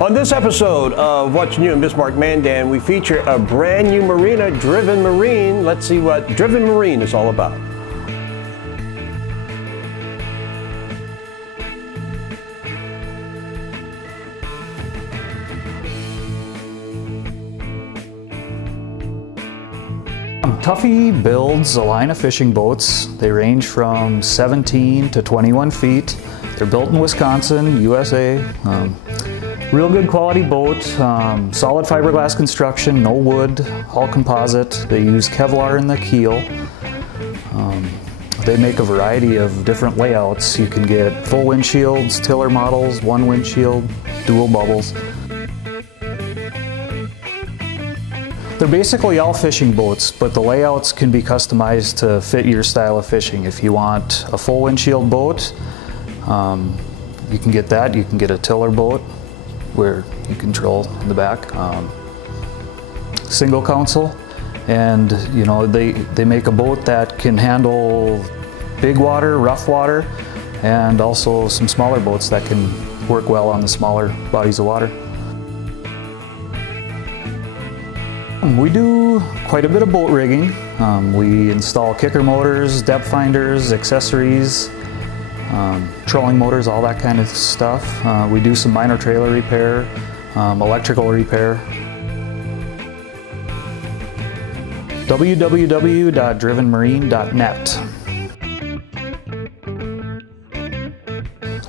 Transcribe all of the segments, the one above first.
On this episode of What's New in Bismarck, Mandan, we feature a brand new marina, Driven Marine. Let's see what Driven Marine is all about. Tuffy builds a line of fishing boats. They range from 17 to 21 feet. They're built in Wisconsin, USA. Real good quality boat, solid fiberglass construction, no wood, all composite. They use Kevlar in the keel. They make a variety of different layouts. You can get full windshields, tiller models, one windshield, dual bubbles. They're basically all fishing boats, but the layouts can be customized to fit your style of fishing. If you want a full windshield boat, you can get that. You can get a tiller boat where you control in the back. Single console, and you know they make a boat that can handle big water, rough water, and also some smaller boats that can work well on the smaller bodies of water. We do quite a bit of boat rigging. We install kicker motors, depth finders, accessories, trolling motors, all that kind of stuff. We do some minor trailer repair, electrical repair. www.drivenmarine.net.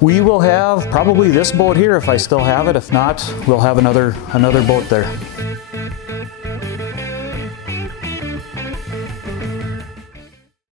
We will have probably this boat here if I still have it. If not, we'll have another boat there.